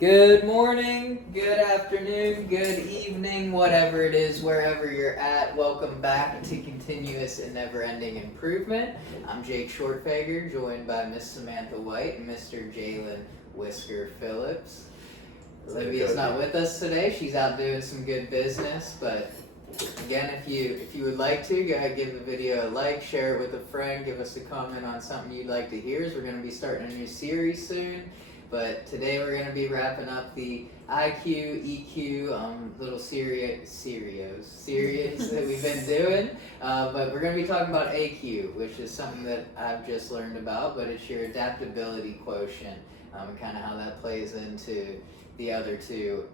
Good morning, good afternoon, good evening, whatever it is, wherever you're at. Welcome back to Continuous and Never-Ending Improvement. I'm Jake Shortfager, joined by Miss Samantha White and Mr. Jalen Whisker Phillips. Olivia's not with us today. She's out doing some good business, but again, if you would like to, go ahead, give the video a like, share it with a friend, give us a comment on something you'd like to hear. We're going to be starting a new series soon. But today we're going to be wrapping up the IQ, EQ, little series that we've been doing. But we're going to be talking about AQ, which is something that I've just learned about, but it's your adaptability quotient, and kind of how that plays into the other two.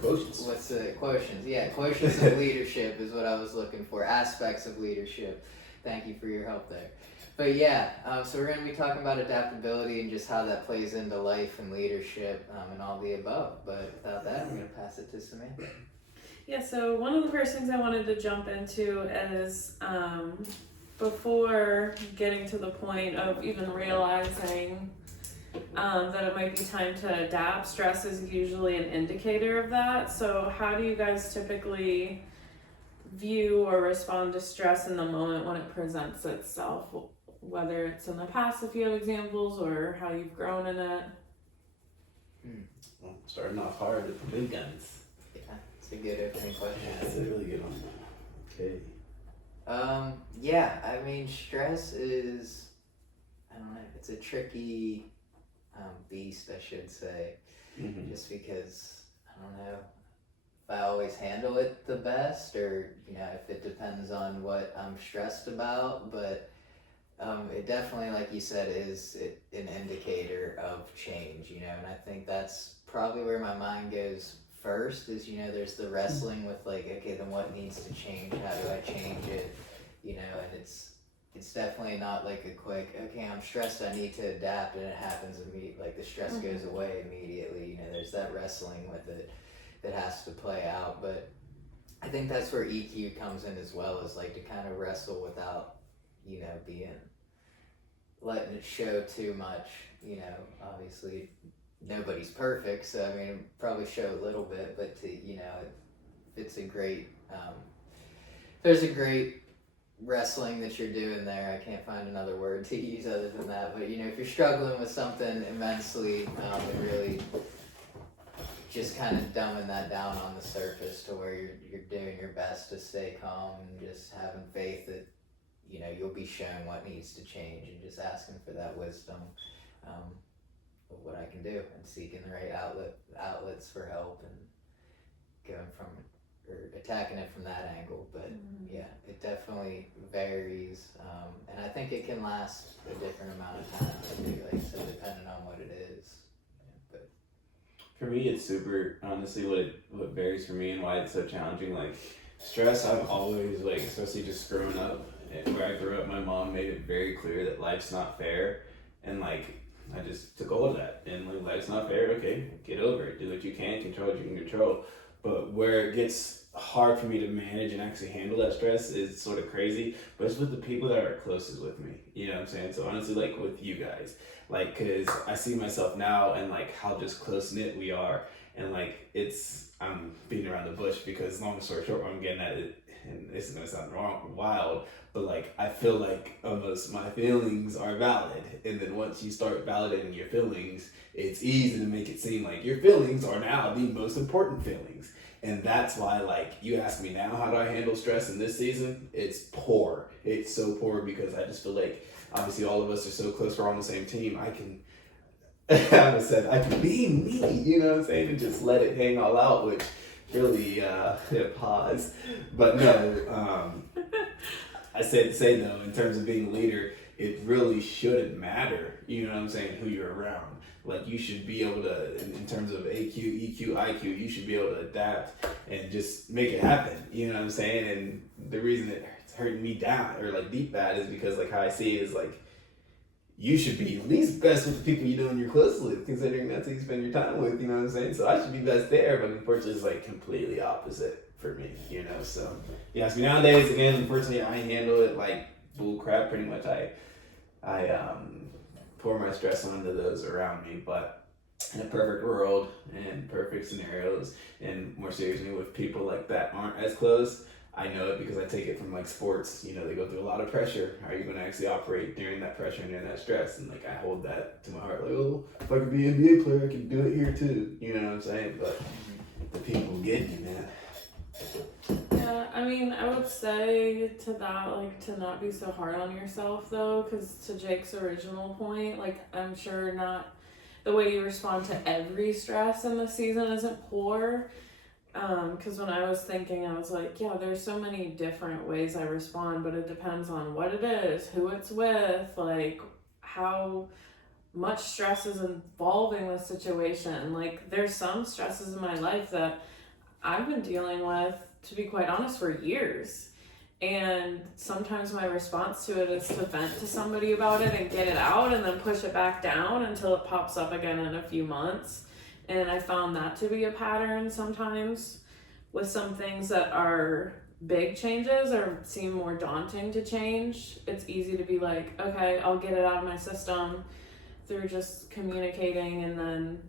Quotients. What's the quotients? Yeah, quotients of leadership is what I was looking for. Aspects of leadership. Thank you for your help there. But yeah, so we're going to be talking about adaptability and just how that plays into life and leadership and all the above. But without that, I'm going to pass it to Samantha. Yeah, so one of the first things I wanted to jump into is before getting to the point of even realizing that it might be time to adapt, stress is usually an indicator of that. So how do you guys typically view or respond to stress in the moment when it presents itself? Whether it's in the past, if you have examples, or how you've grown in it. Well, starting off hard with the big guns. Yeah, it's a good opening question. Yeah, that's a really good one. Okay. Yeah, I mean, stress is, I don't know, it's a tricky beast, I should say, just because, I don't know, if I always handle it the best, or, if it depends on what I'm stressed about, but it definitely, like you said, is an indicator of change, and I think that's probably where my mind goes first is, there's the wrestling with like, okay, then what needs to change? How do I change it? And it's definitely not like a quick, okay, I'm stressed, I need to adapt, and it happens immediately, like the stress goes away immediately, there's that wrestling with it that has to play out, but I think that's where EQ comes in as well, is like to kind of wrestle without, being, letting it show too much, obviously nobody's perfect, so I mean, probably show a little bit, but to, it's a great, there's a great wrestling that you're doing there. I can't find another word to use other than that, but if you're struggling with something immensely, it really just kind of dumbing that down on the surface to where you're doing your best to stay calm and just having faith that you'll be shown what needs to change, and just asking for that wisdom of what I can do, and seeking the right outlets for help, and going from or attacking it from that angle. But yeah, it definitely varies, and I think it can last a different amount of time too, like so, depending on what it is. But for me, it's super, honestly, what varies for me and why it's so challenging. Like stress, I've always, like, especially just growing up, where I grew up, my mom made it very clear that life's not fair, and like I just took hold of that, and like, life's not fair, okay, get over it, do what you can, control what you can control. But where it gets hard for me to manage and actually handle that stress is sort of crazy, but it's with the people that are closest with me, you know what I'm saying? So honestly, like with you guys, like, cause I see myself now and like how just close knit we are, and like I'm beating around the bush because long story short, what I'm getting at it, and this is gonna sound wild, but like I feel like almost my feelings are valid, and then once you start validating your feelings, it's easy to make it seem like your feelings are now the most important feelings. And that's why, like, you ask me now, how do I handle stress in this season? It's poor. It's so poor because I just feel like, obviously all of us are so close, we're on the same team. I can be me, you know what I'm saying? And just let it hang all out, which really, pause. But no, I said to say though, in terms of being a leader, it really shouldn't matter, you know what I'm saying, who you're around. Like you should be able to, in terms of AQ, EQ, IQ, you should be able to adapt and just make it happen, you know what I'm saying? And the reason it's hurting me down or like deep bad is because like how I see it is like, you should be at least best with the people you know and you're close with, considering that's who you spend your time with, you know what I'm saying? So I should be best there, but unfortunately it's like completely opposite for me, you know? So you ask me nowadays, again, unfortunately I handle it like bull crap pretty much. I pour my stress onto those around me. But in a perfect world and perfect scenarios, and more seriously with people like that aren't as close, I know it because I take it from like sports. You know, they go through a lot of pressure. How are you going to actually operate during that pressure and during that stress? And like I hold that to my heart. Like, oh, if I could be an NBA player, I can do it here too. You know what I'm saying? But the people get me, man. Yeah, I mean, I would say to that, like, to not be so hard on yourself, though, because to Jake's original point, like, I'm sure not the way you respond to every stress in the season isn't poor. Because when I was thinking, I was like, yeah, there's so many different ways I respond, but it depends on what it is, who it's with, like, how much stress is involving the situation. Like, there's some stresses in my life that I've been dealing with, to be quite honest, for years. And sometimes my response to it is to vent to somebody about it and get it out and then push it back down until it pops up again in a few months. And I found that to be a pattern sometimes with some things that are big changes or seem more daunting to change. It's easy to be like, okay, I'll get it out of my system through just communicating, and then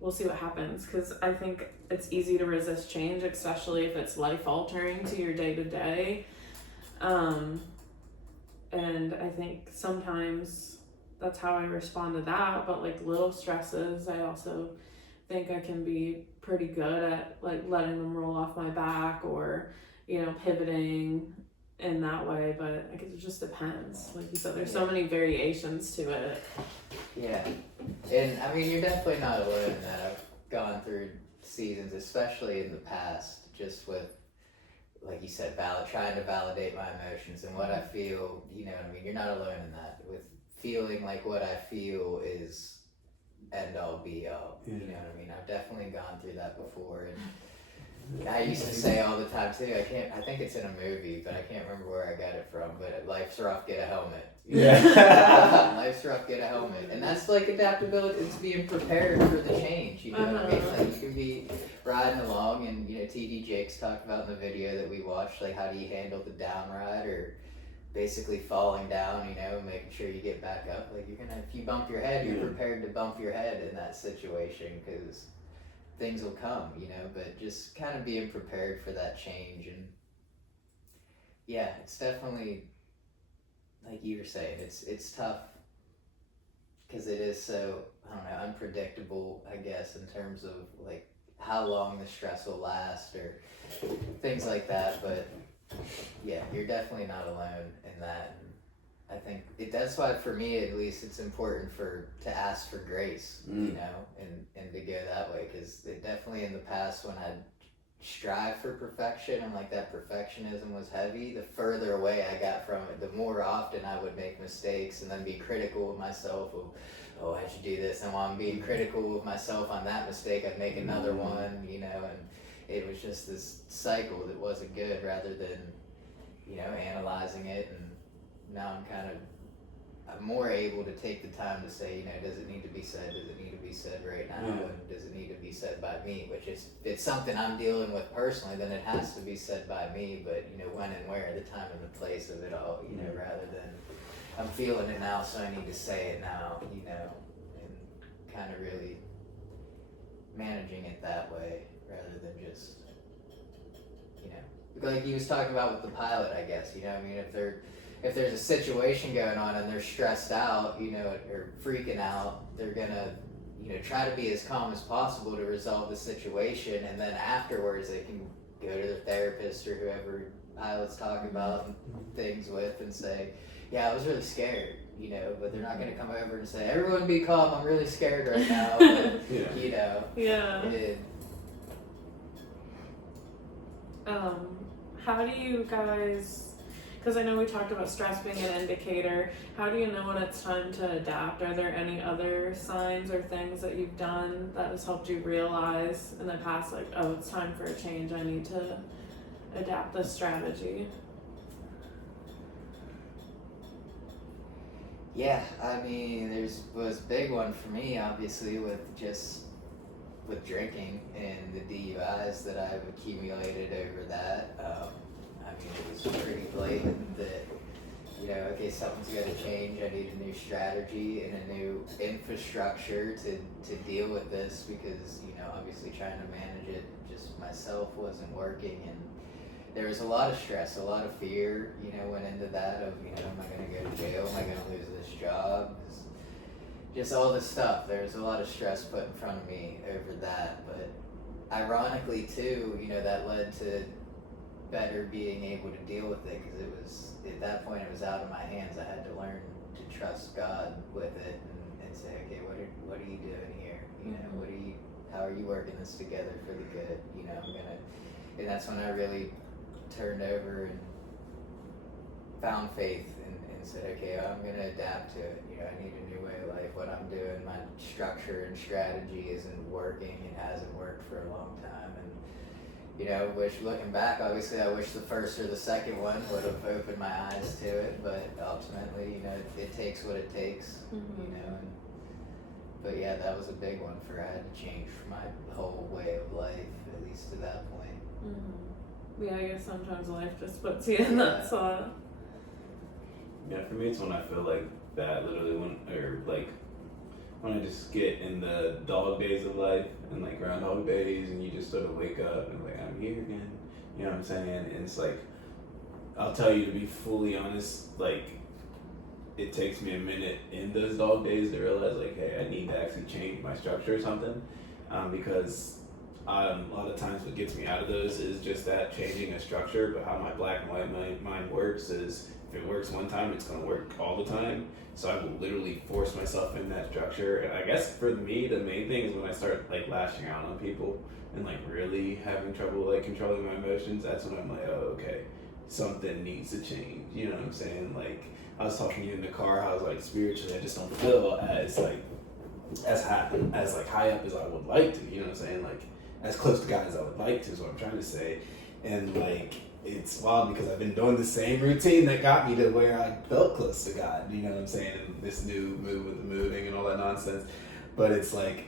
we'll see what happens. Because I think it's easy to resist change, especially if it's life altering to your day to day. And I think sometimes that's how I respond to that. But like little stresses, I also think I can be pretty good at like letting them roll off my back, or, you know, pivoting in that way. But I guess it just depends. Like you said, there's so many variations to it. Yeah, and I mean, you're definitely not alone in that. I've gone through seasons, especially in the past, just with, like you said, trying to validate my emotions and what I feel. You know what I mean? You're not alone in that. With feeling like what I feel is end all be all. You know what I mean? I've definitely gone through that before, and I used to say all the time too. I think it's in a movie, but I can't remember where I got it from. But life's rough, get a helmet. Yeah. Life's rough, get a helmet. And that's like adaptability. It's being prepared for the change. You know what I mean? Like you can be riding along, and you know, TD Jakes talked about in the video that we watched, like how do you handle the down ride, or basically falling down, you know, making sure you get back up. Like you're gonna, if you bump your head, you're prepared to bump your head in that situation, because things will come, you know. But just kind of being prepared for that change. And yeah, it's definitely, like you were saying, it's tough because it is so, I don't know, unpredictable, I guess, in terms of like how long the stress will last or things like that. But yeah, you're definitely not alone in that. And I think that's why, for me at least, it's important to ask for grace, you know, and to go that way, because it definitely in the past, when I'd strive for perfection and like that perfectionism was heavy, the further away I got from it, the more often I would make mistakes and then be critical of myself of, oh, how'd you do this? And while I'm being critical of myself on that mistake, I'd make another one, you know. And it was just this cycle that wasn't good, rather than, you know, analyzing it. And now I'm more able to take the time to say, you know, does it need to be said? Does it need to be said right now? And does it need to be said by me? Which is, if it's something I'm dealing with personally, then it has to be said by me. But, you know, when and where, the time and the place of it all, you know, rather than I'm feeling it now, so I need to say it now, you know, and kind of really managing it that way, rather than just, you know, like he was talking about with the pilot, I guess, you know, I mean, if there's a situation going on and they're stressed out, you know, or freaking out, they're gonna, you know, try to be as calm as possible to resolve the situation, and then afterwards they can go to their therapist or whoever pilot's talking about things with and say, yeah, I was really scared, you know. But they're not gonna come over and say, everyone be calm, I'm really scared right now. But, you know. Yeah. How do you guys, because I know we talked about stress being an indicator, how do you know when it's time to adapt? Are there any other signs or things that you've done that has helped you realize in the past, like, oh, it's time for a change, I need to adapt this strategy? Yeah, I mean, was a big one for me, obviously, with drinking and the DUIs that I've accumulated over that. I mean, it was pretty blatant that, okay, something's got to change. I need a new strategy and a new infrastructure to deal with this because, obviously trying to manage it just myself wasn't working. And there was a lot of stress, a lot of fear, went into that of, am I going to go to jail? Am I going to lose this job? Just all this stuff. There was a lot of stress put in front of me over that. But ironically, too, that led to better being able to deal with it because it was, at that point, it was out of my hands. I had to learn to trust God with it and say, okay, what are you doing here? How are you working this together for the good? And that's when I really turned over and found faith and said, okay, I'm going to adapt to it. I need a new way of life. What I'm doing, my structure and strategy isn't working. It hasn't worked for a long time. And, looking back, obviously I wish the first or the second one would have opened my eyes to it, but ultimately, it takes what it takes, but yeah, that was a big one for I had to change my whole way of life, at least to that point. Yeah, I guess sometimes life just puts you in that spot. Yeah, for me, it's when I feel like that, literally, when I just get in the dog days of life and like groundhog days, and you just sort of wake up and like, I'm here again, you know what I'm saying? And it's like, I'll tell you, to be fully honest, like, it takes me a minute in those dog days to realize like, hey, I need to actually change my structure or something, because a lot of times what gets me out of those is just that changing a structure. But how my black and white mind works is, if it works one time, it's going to work all the time. So I will literally force myself in that structure. And I guess for me, the main thing is when I start like lashing out on people and like really having trouble like controlling my emotions. That's when I'm like, oh, okay, something needs to change. You know what I'm saying? Like, I was talking to you in the car, how I was like, spiritually, I just don't feel as high up as I would like to. You know what I'm saying? Like, as close to God as I would like to is what I'm trying to say. And like, it's wild because I've been doing the same routine that got me to where I felt close to God, you know what I'm saying? And this new move with the moving and all that nonsense. But it's like,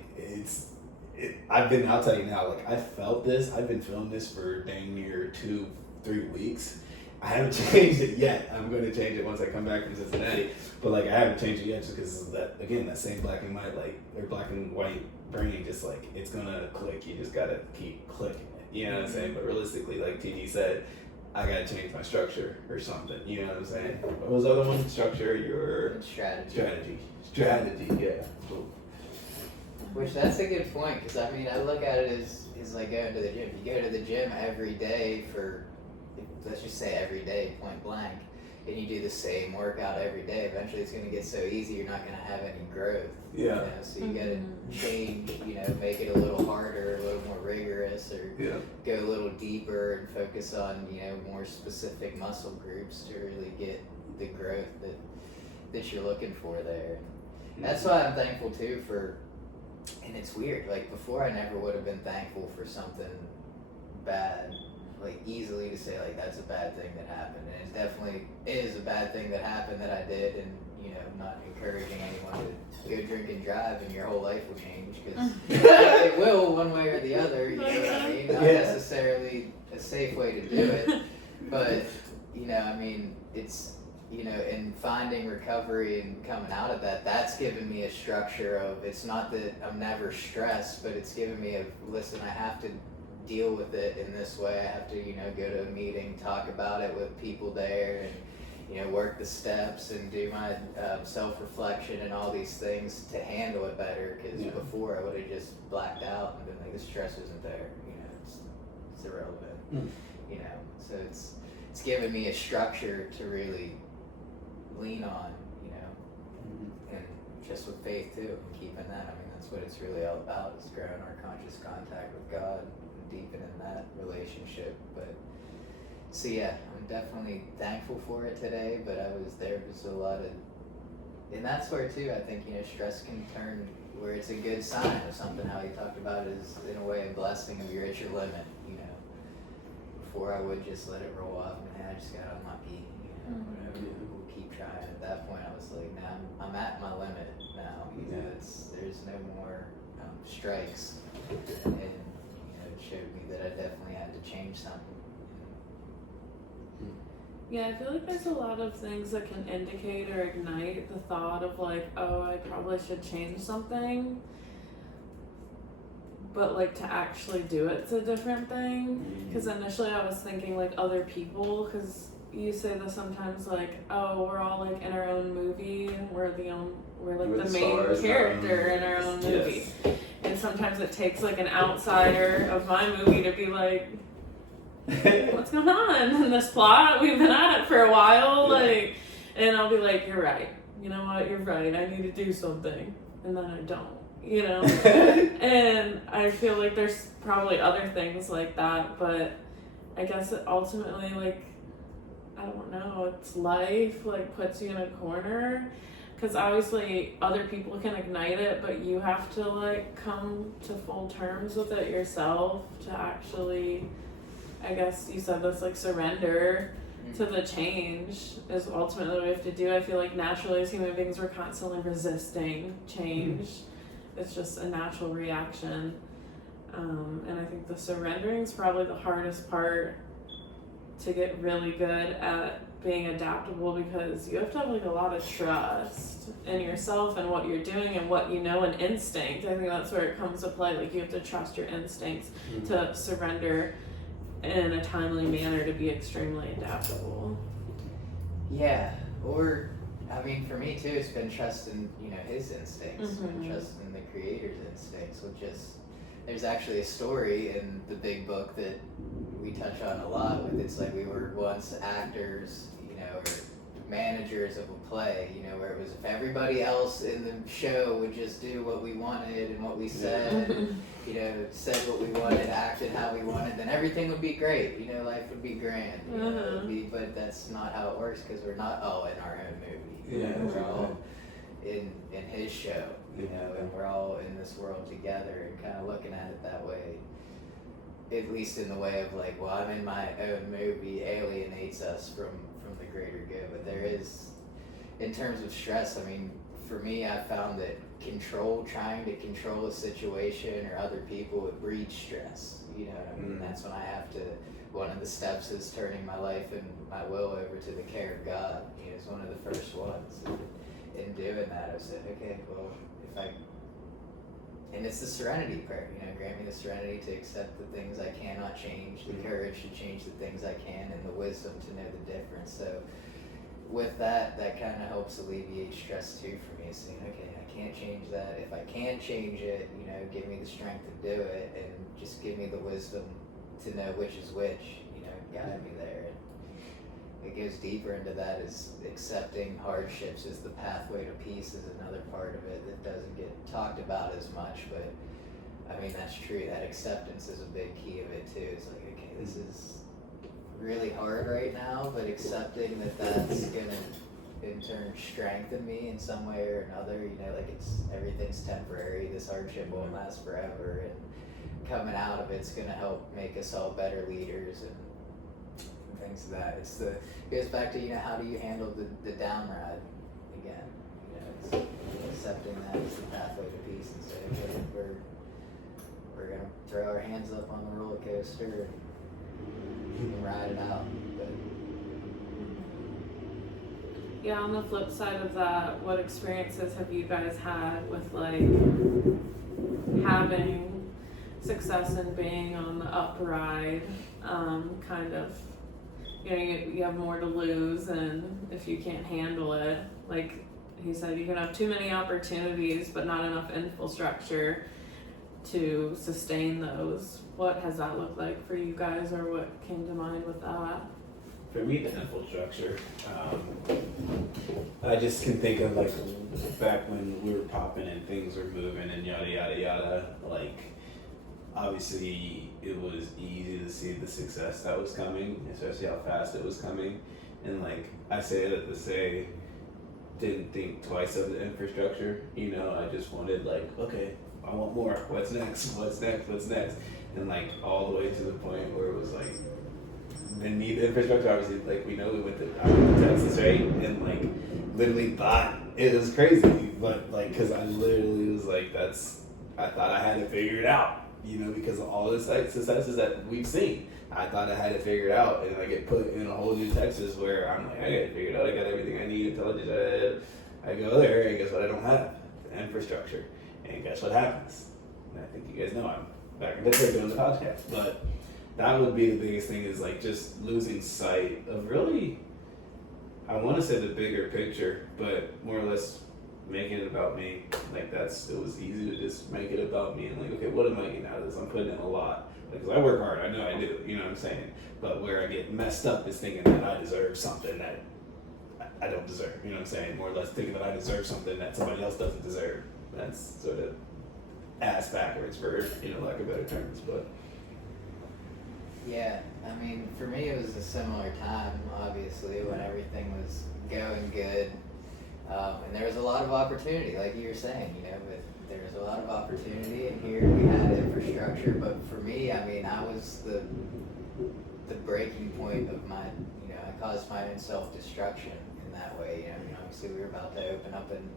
I'll tell you now, like, I felt this, I've been feeling this for dang near 2-3 weeks. I haven't changed it yet. I'm going to change it once I come back from Cincinnati. But like, I haven't changed it yet just because that, again, that same black and white brain, just like, it's going to click. You just got to keep clicking it. You know what I'm saying? But realistically, like TD said, I got to change my structure or something. You know what I'm saying? What was the other one? Structure, your strategy, yeah. Cool. Which, that's a good point, because I mean, I look at it as like going to the gym. You go to the gym every day for, let's just say every day, point blank, and you do the same workout every day, eventually it's going to get so easy you're not going to have any growth. Yeah. So you got to change, make it a little harder, a little more rigorous, or go a little deeper and focus on, more specific muscle groups to really get the growth that you're looking for there. And that's why I'm thankful too for, and it's weird, like before I never would have been thankful for something bad, like easily to say like that's a bad thing that happened, and it definitely is a bad thing that happened that I did, and not encouraging anyone to go drink and drive and your whole life will change, because it will one way or the other, you know what I mean? Not necessarily a safe way to do it, but I mean, it's in finding recovery and coming out of that, that's given me a structure of, it's not that I'm never stressed, but it's given me listen, I have to deal with it in this way. I have to, go to a meeting, talk about it with people there, and, work the steps and do my self-reflection and all these things to handle it better, because before I would have just blacked out and been like, the stress isn't there, it's irrelevant, so it's given me a structure to really lean on, and just with faith too, and keeping that, I mean, that's what it's really all about, is growing our conscious contact with God, deepening that relationship. But so yeah, I'm definitely thankful for it today, but there was a lot of, and that's where too, I think, stress can turn where it's a good sign of something, how he talked about it is in a way a blessing of you're at your limit, before I would just let it roll off and hey, I just got unlucky, whatever, we'll keep trying. At that point I was like, nah, I'm at my limit now, there's no more strikes, and it showed me that I definitely had to change something. Yeah, I feel like there's a lot of things that can indicate or ignite the thought of like, oh, I probably should change something. But like to actually do it's a different thing. Because initially I was thinking like other people, because you say this sometimes like, oh, we're all like in our own movie, and we're like the main character in our own movie. Yes. And sometimes it takes like an outsider of my movie to be like, what's going on in this plot? We've been at it for a while, like, and I'll be like, you're right. You know what? You're right. I need to do something, and then I don't. You know, and I feel like there's probably other things like that, but I guess it ultimately, like, I don't know, it's life, like, puts you in a corner, because obviously other people can ignite it, but you have to, like, come to full terms with it yourself to actually, I guess you said this, like, surrender to the change is ultimately what we have to do. I feel like naturally as human beings we're constantly resisting change. It's just a natural reaction. And I think the surrendering is probably the hardest part to get really good at being adaptable, because you have to have like a lot of trust in yourself and what you're doing and what you know, and instinct. I think that's where it comes to play. Like you have to trust your instincts to surrender in a timely manner to be extremely adaptable. Yeah, or I mean, for me too, it's been trusting, you know, his instincts, and trusting the creator's instincts, which is, there's actually a story in the big book that we touch on a lot with. It's like we were once actors, you know, or managers of a play, you know, where it was if everybody else in the show would just do what we wanted and what we said, and, you know, said what we wanted, acted how we wanted, then everything would be great, you know, life would be grand, you know, it would be, but that's not how it works, because we're not all in our own movie, you know, we're all in his show, you know, and we're all in this world together, and kind of looking at it that way, at least in the way of like, well, I'm in my own movie, alienates us from the greater good. But there is, in terms of stress, I mean, for me, I found that trying to control a situation or other people would breed stress, you know what I mean? That's when I have to, one of the steps is turning my life and my will over to the care of God. You know, it's one of the first ones. In doing that, I said, okay, well, and it's the serenity prayer, you know, grant me the serenity to accept the things I cannot change, the courage to change the things I can, and the wisdom to know the difference. So with that kind of helps alleviate stress too for me, saying, okay, I can't change that. If I can change it, you know, give me the strength to do it, and just give me the wisdom to know which is which, you know, guide me there. And it goes deeper into that, is accepting hardships as the pathway to peace is another part of it that doesn't get talked about as much, but I mean, that's true. That acceptance is a big key of it too. It's like, okay, this is really hard right now, but accepting that that's gonna in turn strengthen me in some way or another, you know, like everything's temporary, this hardship won't last forever, and coming out of it's gonna help make us all better leaders and things of that. It goes back to, you know, how do you handle the down ride again? You know, it's accepting that as the pathway to peace, and saying, okay, we're gonna throw our hands up on the roller coaster and ride it out. But yeah, on the flip side of that, what experiences have you guys had with like having success and being on the up ride, kind of, you know, you have more to lose, and if you can't handle it, like he said, you can have too many opportunities but not enough infrastructure to sustain those. What has that looked like for you guys, or what came to mind with that? For me, the infrastructure. I just can think of like back when we were popping and things were moving and yada yada yada. Like, obviously, it was easy to see the success that was coming, especially how fast it was coming. And like I say that to say, didn't think twice of the infrastructure. You know, I just wanted like, okay, I want more. What's next? What's next? What's next? And like all the way to the point where it was like, the need infrastructure. Obviously, like we know we went to Texas, right? And like literally thought it was crazy, but like, cause I literally was like, I thought I had it figured out, you know, because of all the successes that we've seen. I thought I had it figured out, and I get put in a whole new Texas where I'm like, I got it figured out. I got everything I need. I go there, and guess what? I don't have the infrastructure, and guess what happens? And I think you guys know I'm back in Pittsburgh doing the podcast, but that would be the biggest thing, is like just losing sight of really, I want to say the bigger picture, but more or less making it about me. Like it was easy to just make it about me and like, okay, what am I getting out of this? I'm putting in a lot. Because I work hard, I know I do, you know what I'm saying? But where I get messed up is thinking that I deserve something that I don't deserve, you know what I'm saying? More or less thinking that I deserve something that somebody else doesn't deserve. That's sort of ass backwards for, you know, lack of better terms, but. Yeah, I mean, for me it was a similar time, obviously, when everything was going good. And there was a lot of opportunity, like you were saying, you know, but there was a lot of opportunity, and here we had infrastructure. But for me, I mean, I was the breaking point of my, you know, I caused my own self-destruction in that way. You know, I mean, obviously we were about to open up, and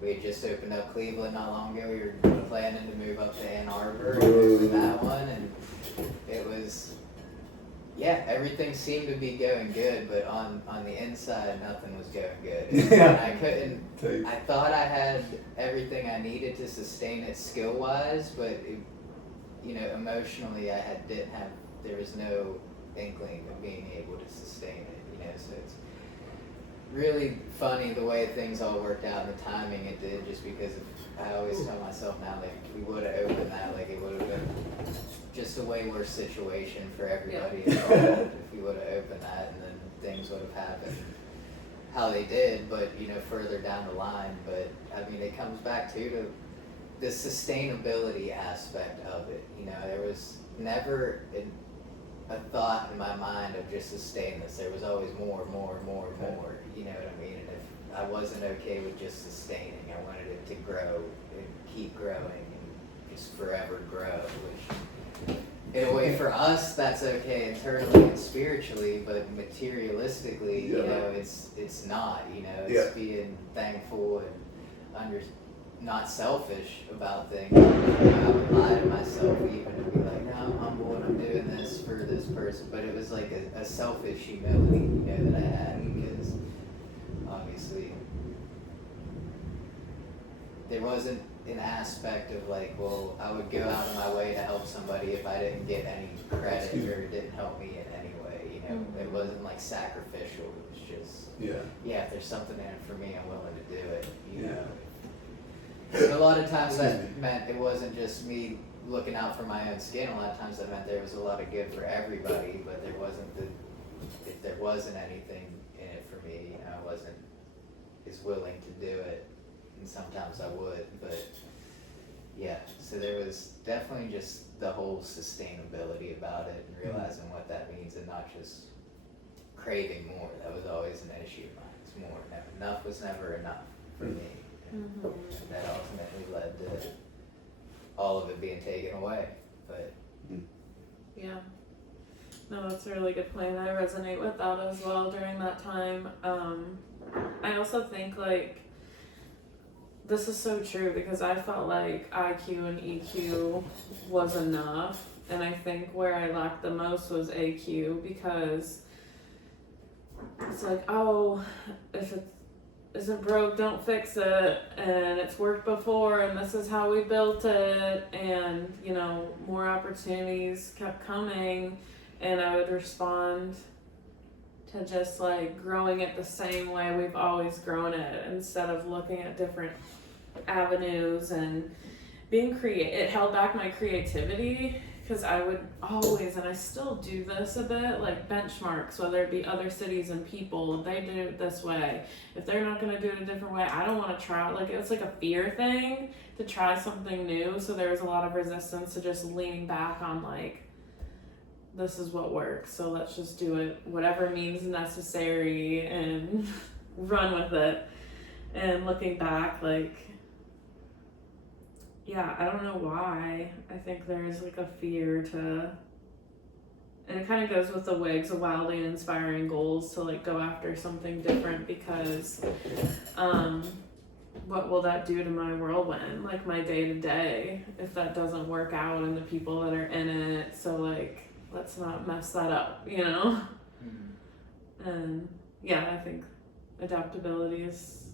we had just opened up Cleveland not long ago. We were planning to move up to Ann Arbor and open that one, and it was, yeah, everything seemed to be going good, but on the inside, nothing was going good. And I thought I had everything I needed to sustain it skill-wise, but, you know, emotionally, there was no inkling of being able to sustain it, you know, so it's really funny the way things all worked out and the timing it did, just because I always tell myself now, like, if we would have opened that, like, it would have been just a way worse situation for everybody involved if we would have opened that, and then things would have happened how they did, but, you know, further down the line. But I mean, it comes back to the sustainability aspect of it. You know, there was never a thought in my mind of just sustain this. There was always more, you know what I mean? And if I wasn't okay with just sustaining, I wanted it to grow and keep growing and just forever grow, which in a way for us that's okay internally and spiritually, but materialistically, you know, it's not, you know, it's being thankful and not selfish about things. I would lie to myself even and be like, no, I'm humble and I'm doing this for this person, but it was like a selfish humility, you know, that I had, because obviously there wasn't an aspect of like, well, I would go out of my way to help somebody if I didn't get any credit or it didn't help me in any way, you know. It wasn't like sacrificial, it was just, yeah, if there's something in it for me, I'm willing to do it, you know. And a lot of times that meant it wasn't just me looking out for my own skin. A lot of times that meant there was a lot of good for everybody, but if there wasn't anything in it for me, and I wasn't as willing to do it, and sometimes I would, but yeah, so there was definitely just the whole sustainability about it and realizing what that means, and not just craving more. That was always an issue of mine. It's more. Enough was never enough for me. And that ultimately led to all of it being taken away. But yeah, no, that's a really good point. I resonate with that as well during that time. I also think like this is so true, because I felt like IQ and EQ was enough, and I think where I lacked the most was AQ, because it's like, oh, if it isn't broke, don't fix it, and it's worked before, and this is how we built it, and, you know, more opportunities kept coming, and I would respond to just like growing it the same way we've always grown it, instead of looking at different avenues and being it held back my creativity, because I would always, and I still do this a bit, like benchmarks, whether it be other cities and people. If they do it this way, if they're not going to do it a different way, I don't want to try. Like, it's like a fear thing to try something new. So there was a lot of resistance to just leaning back on like, this is what works, so let's just do it, whatever means necessary, and run with it. And looking back, like, yeah, I don't know why. I think there is like a fear to, and it kind of goes with the WIGs, the wildly inspiring goals, to like go after something different, because what will that do to my whirlwind, like my day to day, if that doesn't work out and the people that are in it. So like, let's not mess that up, you know? And yeah, I think adaptability is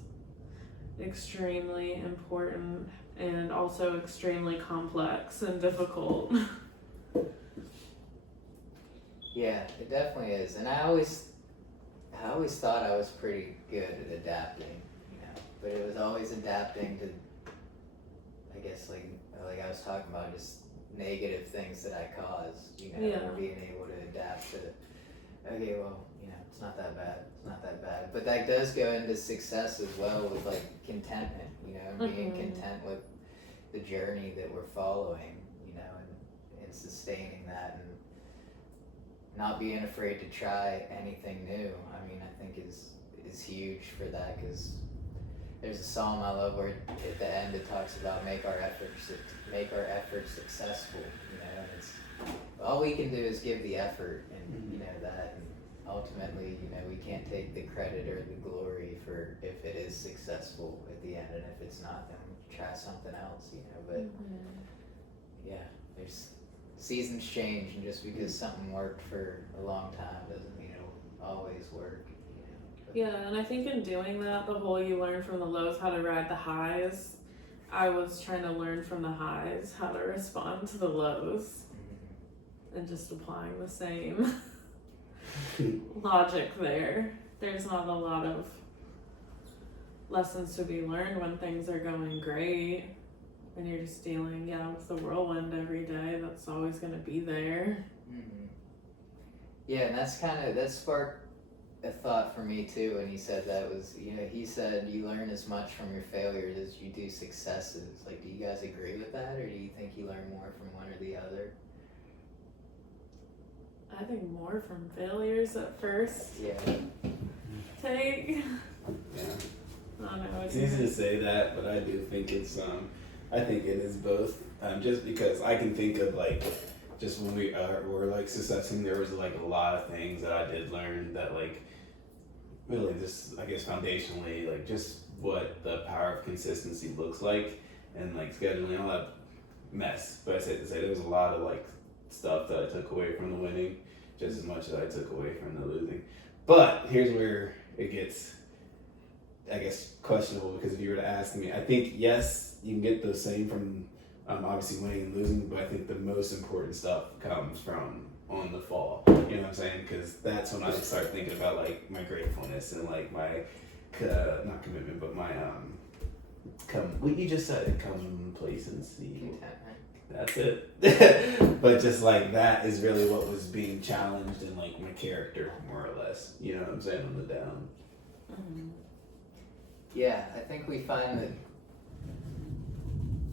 extremely important and also extremely complex and difficult. Yeah, it definitely is. And I always thought I was pretty good at adapting, you know, but it was always adapting to, I guess, like I was talking about, just negative things that I caused, you know, Yeah. and being able to adapt to, okay, well, you know, it's not that bad, it's not that bad. But that does go into success as well, with like contentment, you know, being content with the journey that we're following, you know, and sustaining that, and not being afraid to try anything new. I mean, I think is huge for that, because there's a psalm I love where at the end it talks about make our efforts successful, you know, and it's all we can do is give the effort, and you know that, and ultimately, you know, we can't take the credit or the glory for if it is successful at the end, and if it's not, then we try something else, you know. But yeah, there's seasons change, and just because something worked for a long time doesn't mean it'll always work, you know. But Yeah, and I think in doing that, the whole you learn from the lows how to ride the highs, I was trying to learn from the highs how to respond to the lows, and just applying the same logic there. There's not a lot of lessons to be learned when things are going great, and you're just dealing, with the whirlwind every day. That's always going to be there. Yeah, and that sparked a thought for me too. When he said that, was, you know, he said you learn as much from your failures as you do successes. Like, do you guys agree with that, or do you think you learn more from one or the other? I think more from failures at first. Yeah. Take. Yeah. I don't know. It's easy to say that, but I do think it's I think it is both. Just because I can think of like, just when we were like successing, there was like a lot of things that I did learn that like really just, I guess, foundationally, like just what the power of consistency looks like, and like scheduling, all that mess. But I said to say there was a lot of like stuff that I took away from the winning, just as much as I took away from the losing. But here's where it gets, I guess, questionable, because if you were to ask me, I think yes, you can get the same from obviously winning and losing, but I think the most important stuff comes from on the fall. You know what I'm saying? Because that's when I start thinking about like my gratefulness and like my not commitment, but my what you just said, complacency. Contentment. That's it. But just like that is really what was being challenged in like my character, more or less. You know what I'm saying, on the down. Yeah, I think we find that.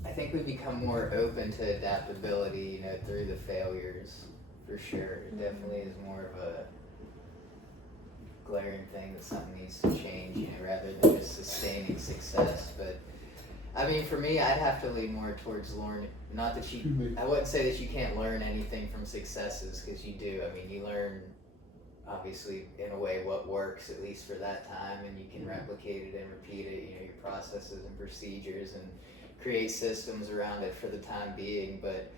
I think we become more open to adaptability, you know, through the failures, for sure. It definitely is more of a glaring thing that something needs to change, you know, rather than just sustaining success. But I mean, for me, I'd have to lean more towards learning. Not that I wouldn't say that you can't learn anything from successes, because you do. I mean, you learn, obviously, in a way, what works, at least for that time, and you can replicate it and repeat it, you know, your processes and procedures, and create systems around it for the time being. But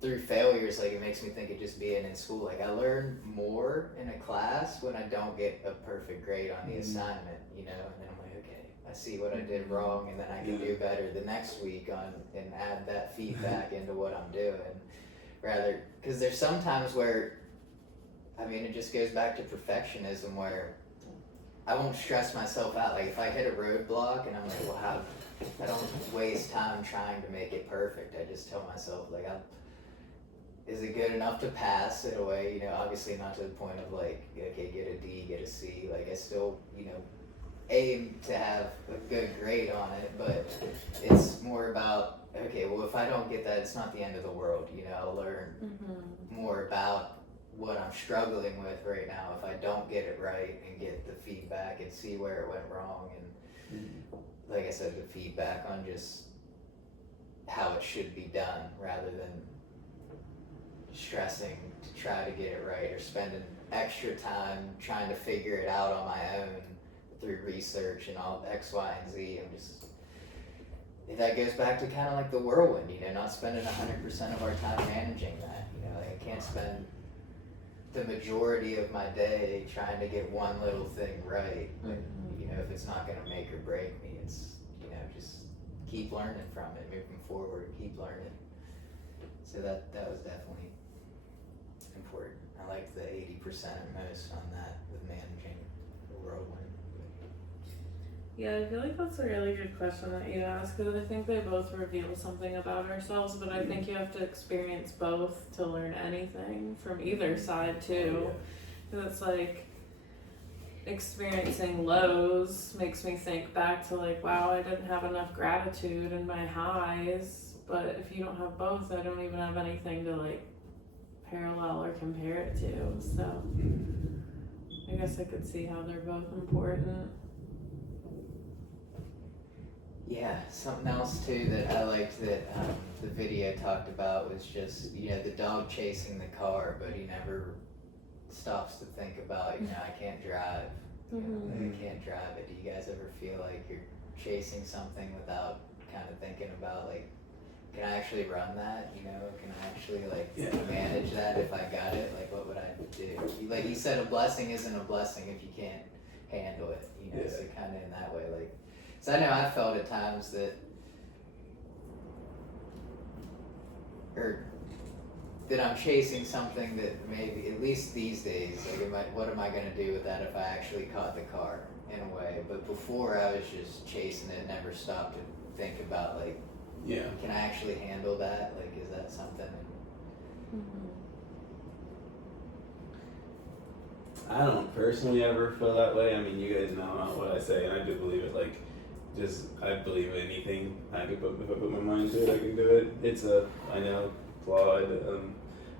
through failures, like, it makes me think of just being in school. Like, I learn more in a class when I don't get a perfect grade on the assignment, you know, and then I'm like, okay, I see what I did wrong, and then I can do better the next week and add that feedback into what I'm doing. Rather, because there's some times where, I mean, it just goes back to perfectionism, where I won't stress myself out. Like, if I hit a roadblock and I'm like, well, I don't waste time trying to make it perfect. I just tell myself, like, is it good enough to pass in a way? You know, obviously not to the point of like, okay, get a D, get a C. Like, I still, you know, aim to have a good grade on it, but it's more about, okay, well, if I don't get that, it's not the end of the world. You know, I'll learn more about what I'm struggling with right now if I don't get it right, and get the feedback and see where it went wrong, and like I said, the feedback on just how it should be done, rather than stressing to try to get it right, or spending extra time trying to figure it out on my own through research and all X, Y, and Z. I'm just that goes back to kind of like the whirlwind, you know, not spending 100% of our time managing that. You know, like I can't spend the majority of my day trying to get one little thing right. When, you know, if it's not going to make or break me, it's, you know, just keep learning from it, moving forward, keep learning. So that was definitely important. I like the 80% most on that with managing the whirlwind. Yeah, I feel like that's a really good question that you ask because I think they both reveal something about ourselves, but I think you have to experience both to learn anything from either side too. Because it's like experiencing lows makes me think back to like, wow, I didn't have enough gratitude in my highs, but if you don't have both, I don't even have anything to like parallel or compare it to. So I guess I could see how they're both important. Yeah, something else too that I liked that the video talked about was just, you know, the dog chasing the car, but he never stops to think about, you know, I can't drive. You know, I can't drive it. Do you guys ever feel like you're chasing something without kind of thinking about like, can I actually run that? You know, can I actually like manage that if I got it? Like, what would I do? Like you said, a blessing isn't a blessing if you can't handle it. You know, so kind of in that way, like. So I know I felt at times that, or that I'm chasing something that maybe, at least these days, like what am I going to do with that if I actually caught the car in a way? But before I was just chasing it, never stopped to think about like, can I actually handle that? Like, is that something? I don't personally ever feel that way. I mean, you guys know what I say, and I do believe it. Like, I believe anything I could put, if I put my mind to it, I can do it. It's I know, flawed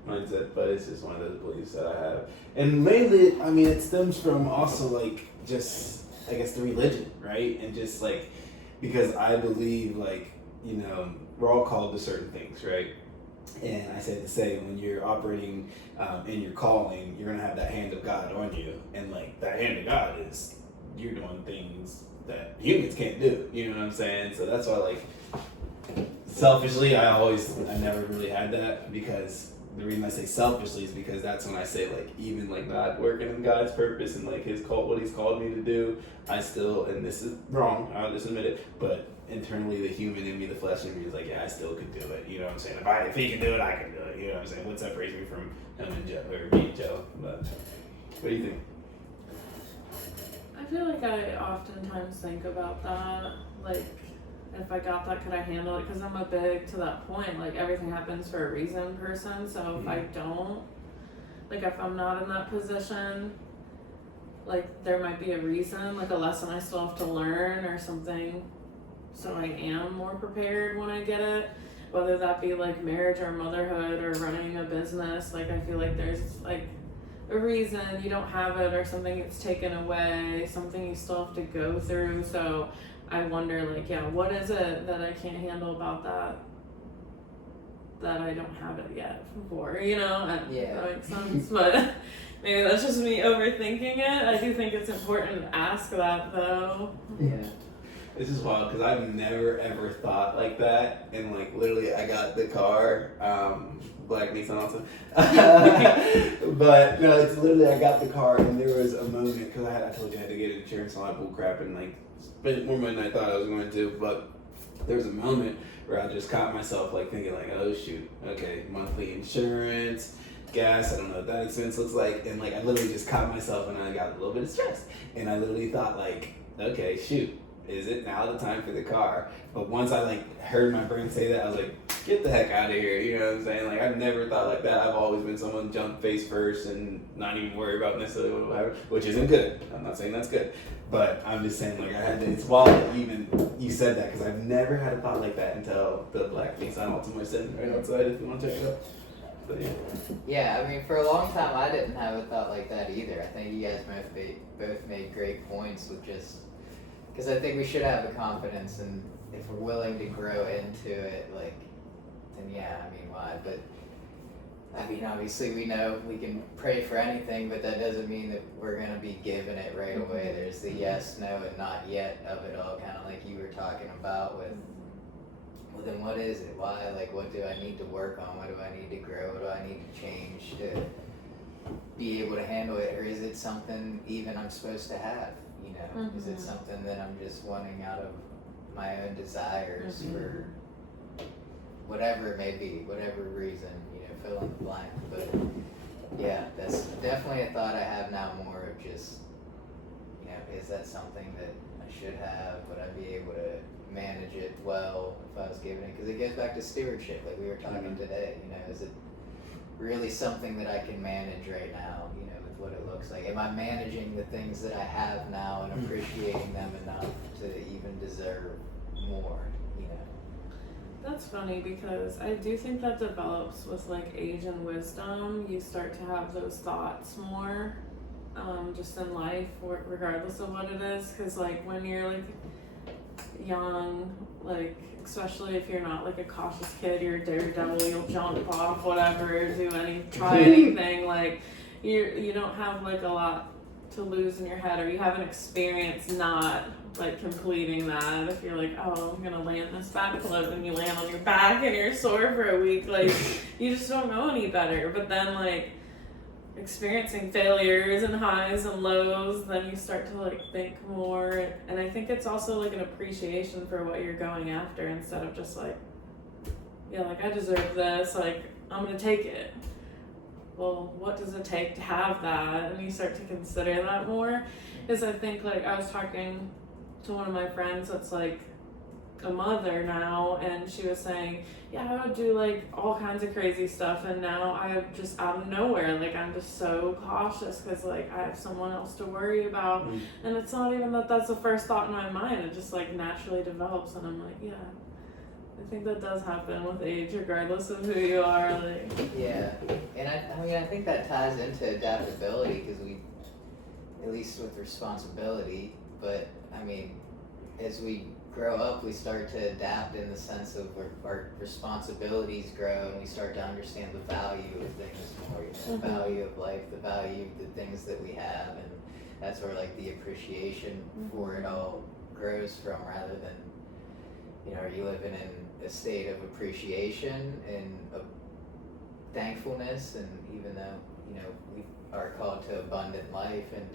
mindset, but it's just one of those beliefs that I have. And mainly, I mean, it stems from also like just, I guess, the religion, right? And just like, because I believe like, you know, we're all called to certain things, right? And I said to say, when you're operating in your calling, you're gonna have that hand of God on you, and like that hand of God is you're doing things that humans can't do. You know what I'm saying? So that's why, like, selfishly, I never really had that, because the reason I say selfishly is because that's when I say like, even like not working in God's purpose and like what He's called me to do, I still, and this is wrong, I'll just admit it, but internally the human in me, the flesh in me is like, yeah, I still could do it. You know what I'm saying? If He can do it, I can do it. You know what I'm saying? What separates me from him and Joe, or me and Joe? But what do you think? I feel like I oftentimes think about that, like, if I got that, could I handle it? Because I'm a big, to that point, like, everything happens for a reason person, so if I don't, like, if I'm not in that position, like, there might be a reason, like a lesson I still have to learn or something, so I am more prepared when I get it, whether that be, like, marriage or motherhood or running a business. Like, I feel like there's, like, a reason you don't have it, or something gets taken away, something you still have to go through. So I wonder, like, what is it that I can't handle about that I don't have it yet for, you know? That makes sense, but maybe that's just me overthinking it. I do think it's important to ask that, though. Yeah. This is wild, because I've never ever thought like that, and like literally I got the car, black Nissan also, but no, it's literally I got the car, and there was a moment, because I told you I had to get insurance and all that bull crap, and like spent more money than I thought I was going to, but there was a moment where I just caught myself like thinking like, oh shoot, okay, monthly insurance, gas, I don't know what that expense looks like, and like I literally just caught myself, and I got a little bit stressed, and I literally thought like, okay, shoot, is it now the time for the car? But once I like heard my brain say that, I was like, get the heck out of here, you know what I'm saying? Like, I've never thought like that. I've always been someone jump face first and not even worry about necessarily whatever, which isn't good. I'm not saying that's good, but I'm just saying like it's wild that you said that, because I've never had a thought like that until the black Nissan Altima is sitting right outside if you want to check it out. But Yeah, I mean, for a long time I didn't have a thought like that either. I think you guys both made great points with just, because I think we should have the confidence, and if we're willing to grow into it, like, then yeah, I mean, why? But, I mean, obviously we know we can pray for anything, but that doesn't mean that we're going to be given it right away. There's the yes, no, and not yet of it all, kind of like you were talking about with well, then what is it? Why? Like, what do I need to work on? What do I need to grow? What do I need to change to be able to handle it? Or is it something even I'm supposed to have? You know, is it something that I'm just wanting out of my own desires for whatever it may be, whatever reason, you know, fill in the blank. But yeah, that's definitely a thought I have now more of just, you know, is that something that I should have? Would I be able to manage it well if I was given it? Because it goes back to stewardship, like we were talking today, you know, is it really something that I can manage right now, you know, with what it looks like? Am I managing the things that I have now and appreciating them enough to even deserve more, you know? That's funny because I do think that develops with like age and wisdom. You start to have those thoughts more, just in life, regardless of what it is. Because like when you're like young, like especially if you're not like a cautious kid, you're a daredevil, you'll jump off whatever, try anything. Like you don't have like a lot to lose in your head, or you haven't experienced not like completing that. If you're like, oh, I'm gonna land this backflip, and you land on your back and you're sore for a week, like you just don't know any better. But then like experiencing failures and highs and lows, then you start to like think more. And I think it's also like an appreciation for what you're going after, instead of just like, yeah, like I deserve this, like I'm gonna take it. Well, what does it take to have that? And you start to consider that more. Because I think like I was talking to one of my friends that's like a mother now, and she was saying, yeah, I would do like all kinds of crazy stuff, and now I just out of nowhere, like I'm just so cautious because like I have someone else to worry about. And it's not even that that's the first thought in my mind, it just like naturally develops, and I'm like, yeah, I think that does happen with age, regardless of who you are. Like, yeah, and I mean I think that ties into adaptability, because we, at least with responsibility, but I mean as we grow up, we start to adapt in the sense of our responsibilities grow, and we start to understand the value of things more, you know, the value of life, the value of the things that we have, and that's where like the appreciation for it all grows from, rather than, you know, are you living in a state of appreciation and of thankfulness, and even though, you know, we are called to abundant life and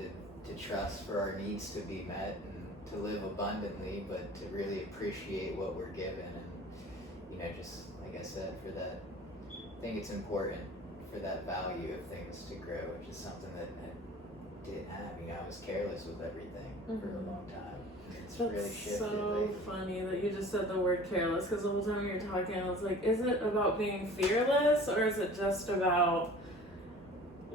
to trust for our needs to be met and to live abundantly, but to really appreciate what we're given, and, you know, just like I said, for that, I think it's important for that value of things to grow, which is something that I didn't have. You know, I was careless with everything for a long time. It's that's really shifted. so funny that you just said the word careless, because the whole time you're talking, I was like, is it about being fearless, or is it just about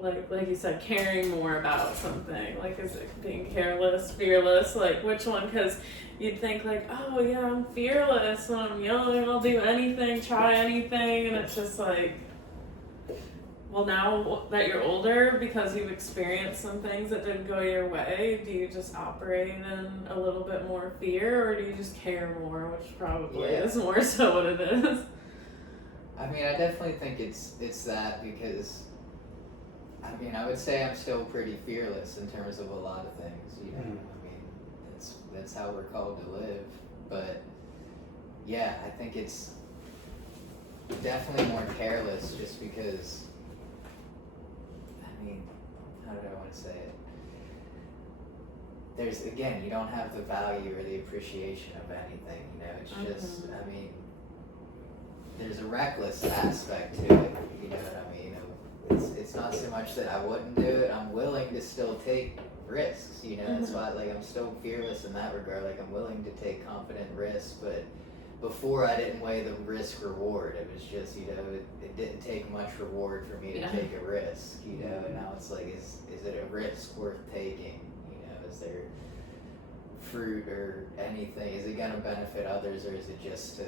like you said, caring more about something? Like, is it being careless, fearless? Like, which one? Because you'd think like, oh yeah, I'm fearless when I'm young and I'll do anything, try anything, and it's just like, well, now that you're older, because you've experienced some things that didn't go your way, do you just operate in a little bit more fear, or do you just care more, which probably is more so what it is? I mean, I definitely think it's that, because I mean, I would say I'm still pretty fearless in terms of a lot of things, you know. I mean, that's how we're called to live. But yeah, I think it's definitely more careless, just because, I mean, how do I want to say it? There's, again, you don't have the value or the appreciation of anything, you know. It's just, I mean, there's a reckless aspect to it, you know what I mean? It's not so much that I wouldn't do it, I'm willing to still take risks, you know. That's why, like, I'm still fearless in that regard. Like, I'm willing to take confident risks, but before I didn't weigh the risk reward. It was just, you know, it didn't take much reward for me to take a risk, you know. And now it's like, is it a risk worth taking, you know? Is there fruit or anything? Is it going to benefit others, or is it just to,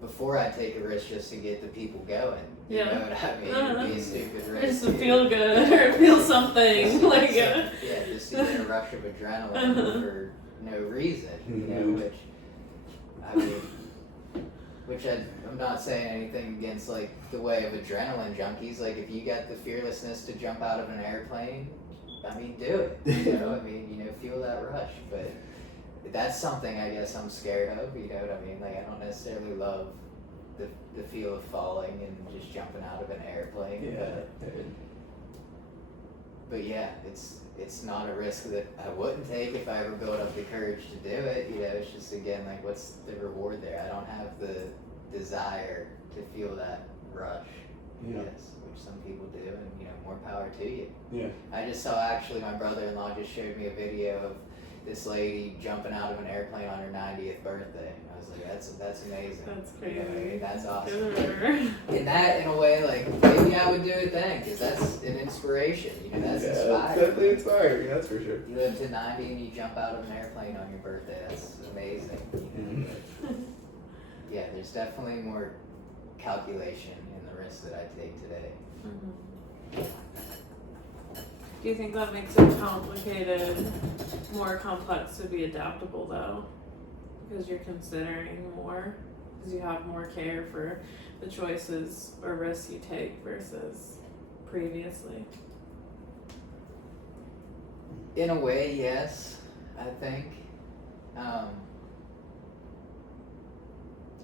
before I take a risk, just to get the people going? You know what I mean? It'd be a stupid risk. Just to feel good or feel something. Just to get a rush of adrenaline for no reason, you know, which I'm not saying anything against, like, the way of adrenaline junkies. Like, if you got the fearlessness to jump out of an airplane, I mean, do it, you know. I mean, you know, feel that rush. But that's something I guess I'm scared of, you know what I mean? Like, I don't necessarily love the feel of falling and just jumping out of an airplane. But yeah, it's not a risk that I wouldn't take if I ever built up the courage to do it. You know, it's just again like, what's the reward there? I don't have the desire to feel that rush. Yes, which some people do, and you know, more power to you. Yeah. I just saw actually my brother-in-law just showed me a video of this lady jumping out of an airplane on her 90th birthday. I was like, that's amazing. That's You know what I mean? crazy. That's awesome. Good. And that, in a way, like maybe I would do it then, because that's an inspiration. You know, that's That's inspiring. definitely inspiring. That's for sure. You live to 90 and you jump out of an airplane on your birthday. That's amazing. You know? Yeah, there's definitely more calculation in the risks that I take today. Mhm. Do you think that makes it complicated, more complex to be adaptable though? Because you're considering more, because you have more care for the choices or risks you take versus previously. In a way, yes, I think.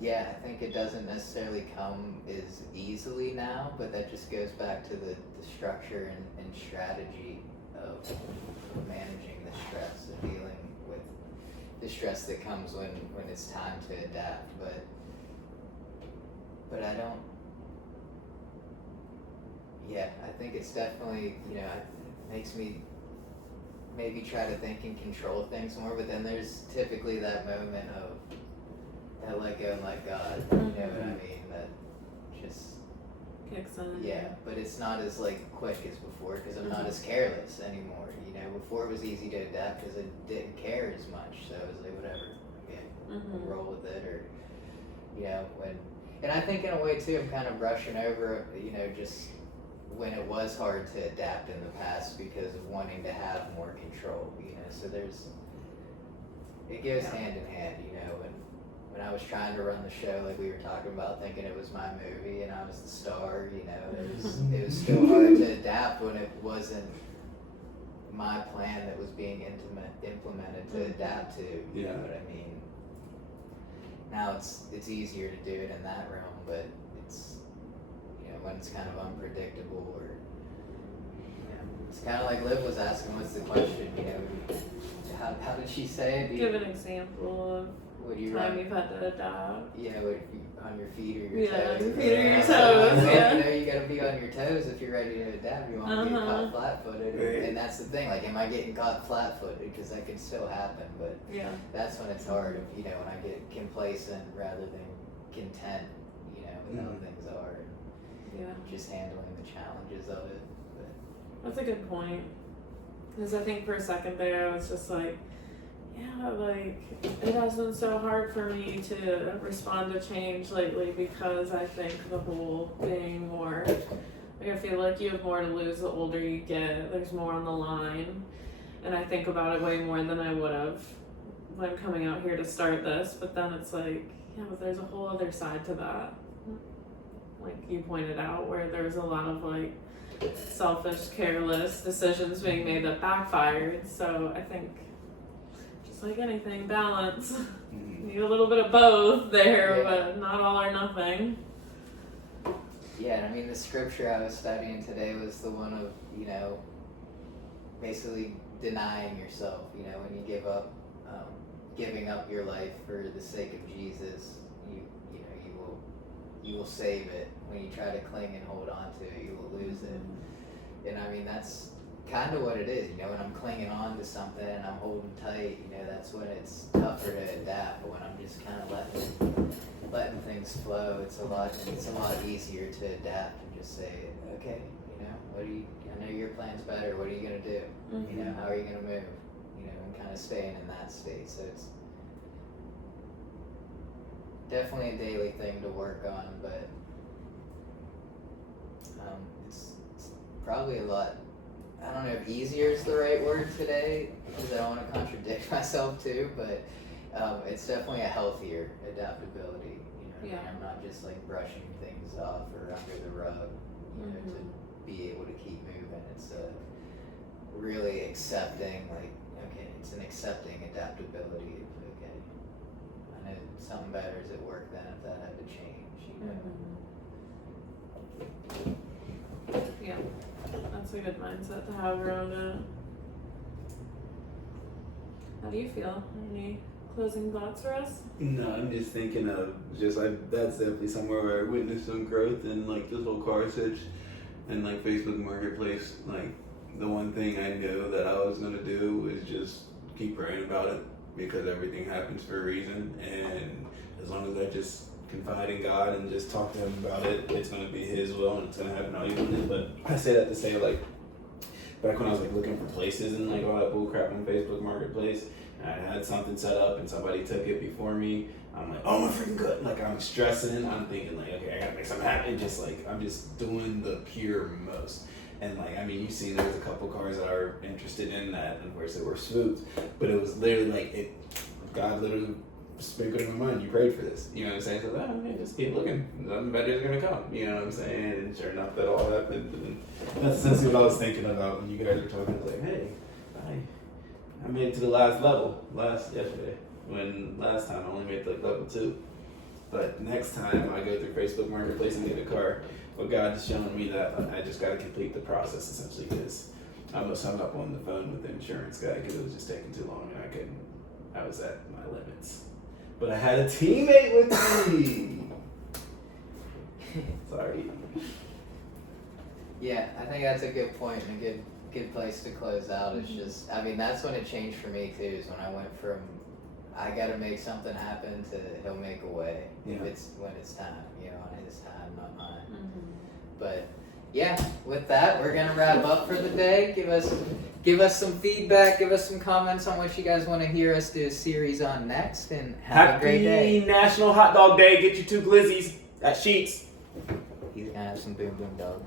Yeah, I think it doesn't necessarily come as easily now, but that just goes back to the structure and strategy of managing the stress and dealing with the stress that comes when it's time to adapt. But I don't. Yeah, I think it's definitely, you know, it makes me maybe try to think and control things more, but then there's typically that moment of that let go and let God, you know what I mean? That just, Kicks in. yeah, but it's not as like quick as before because I'm not as careless anymore, you know? Before it was easy to adapt because I didn't care as much, so I was like, whatever, okay, Mhm. roll with it, or, you know, and I think in a way too, I'm kind of brushing over, you know, just when it was hard to adapt in the past because of wanting to have more control, you know, so it goes hand in hand, you know, when I was trying to run the show, like we were talking about, thinking it was my movie and I was the star, you know, it was still hard to adapt when it wasn't my plan that was being implemented to adapt to, you know what I mean? Now it's easier to do it in that realm, but it's, you know, when it's kind of unpredictable, or, you know, it's kind of like Liv was asking, what's the question, you know, how did she say it? Give an example Would of you time run, you've had to adapt. you know, would you, on your feet or your Yeah, toes? on your feet or your Well, toes, yeah. You know, you gotta be on your toes if you're ready to adapt. You want to get caught flat-footed, Right. and that's the thing. Like, am I getting caught flat-footed? Because that can still happen, but Yeah. that's when it's hard. You know, when I get complacent rather than content. You know, with how things are, and Yeah. just handling the challenges of it. But That's a good point. Because I think for a second there, I was just like, yeah, like, it has been so hard for me to respond to change lately because I think the whole thing more, like, I feel like you have more to lose the older you get. There's more on the line. And I think about it way more than I would have when coming out here to start this. But then it's like, yeah, but there's a whole other side to that. Like you pointed out, where there's a lot of, like, selfish, careless decisions being made that backfired. So I think, just like anything, balance. You need a little bit of both there, Yeah. but not all or nothing. yeah, and I mean, the scripture I was studying today was the one of, you know, basically denying yourself. You know, when you give up, giving up your life for the sake of Jesus, you will save it. When you try to cling and hold on to it, you will lose it. And I mean, that's kind of what it is. You know, when I'm clinging on to something and I'm holding tight, you know, that's when it's tougher to adapt. But when I'm just kind of letting things flow, it's a lot easier to adapt and just say, okay, you know, I know your plan's better. What are you gonna do? You know, how are you gonna move? You know, and kind of staying in that state. So it's definitely a daily thing to work on, but it's probably a lot. I don't know if easier is the right word today, because I don't want to contradict myself too, but it's definitely a healthier adaptability. You know, Yeah. I'm not just like brushing things off or under the rug, you know, to be able to keep moving. It's really accepting, like, okay, it's an accepting adaptability. Okay, I know something better is at work then if that had to change. Yeah, that's a good mindset to have around it. How do you feel? Any closing thoughts for us? No, I'm just thinking of that's definitely somewhere where I witnessed some growth in like this whole car search and like Facebook Marketplace. Like the one thing I knew that I was gonna do was just keep praying about it because everything happens for a reason, and as long as I just confide in God and just talk to Him about it, it's gonna be His will and it's gonna happen how He wanted. But I say that to say like back when I was like looking for places and like all that bull crap on Facebook Marketplace, and I had something set up and somebody took it before me. I'm like, oh my freaking good. Like I'm stressing. I'm thinking like, okay, I gotta make something happen. Just like I'm just doing the pure most. And like, I mean, you've seen there's a couple cars that I were interested in that, of course, they were swoops. But it was literally like God literally sprinkled in my mind. You prayed for this. You know what I'm saying? So oh man, just keep looking. Nothing better is gonna come. You know what I'm saying? And sure enough, that all happened. And that's essentially what I was thinking about when you guys were talking. Like, hey, I made it to the last level yesterday. When last time I only made it to like level 2. But next time I go through Facebook Marketplace and get a car, well, God is showing me that I just got to complete the process essentially because I was hung up on the phone with the insurance guy because it was just taking too long and I was at my limits. But I had a teammate with me. Sorry. Yeah, I think that's a good point and a good place to close out. It's just, I mean, that's when it changed for me too, is when I went from I gotta make something happen to He'll make a way. Yeah. If it's when it's time, you know, on His time, not mine. But yeah, with that, we're gonna wrap up for the day. Give us some feedback, give us some comments on what you guys want to hear us do a series on next, and have a great day. Happy National Hot Dog Day. Get you 2 glizzies at Sheets. He's gonna have some boom boom dog.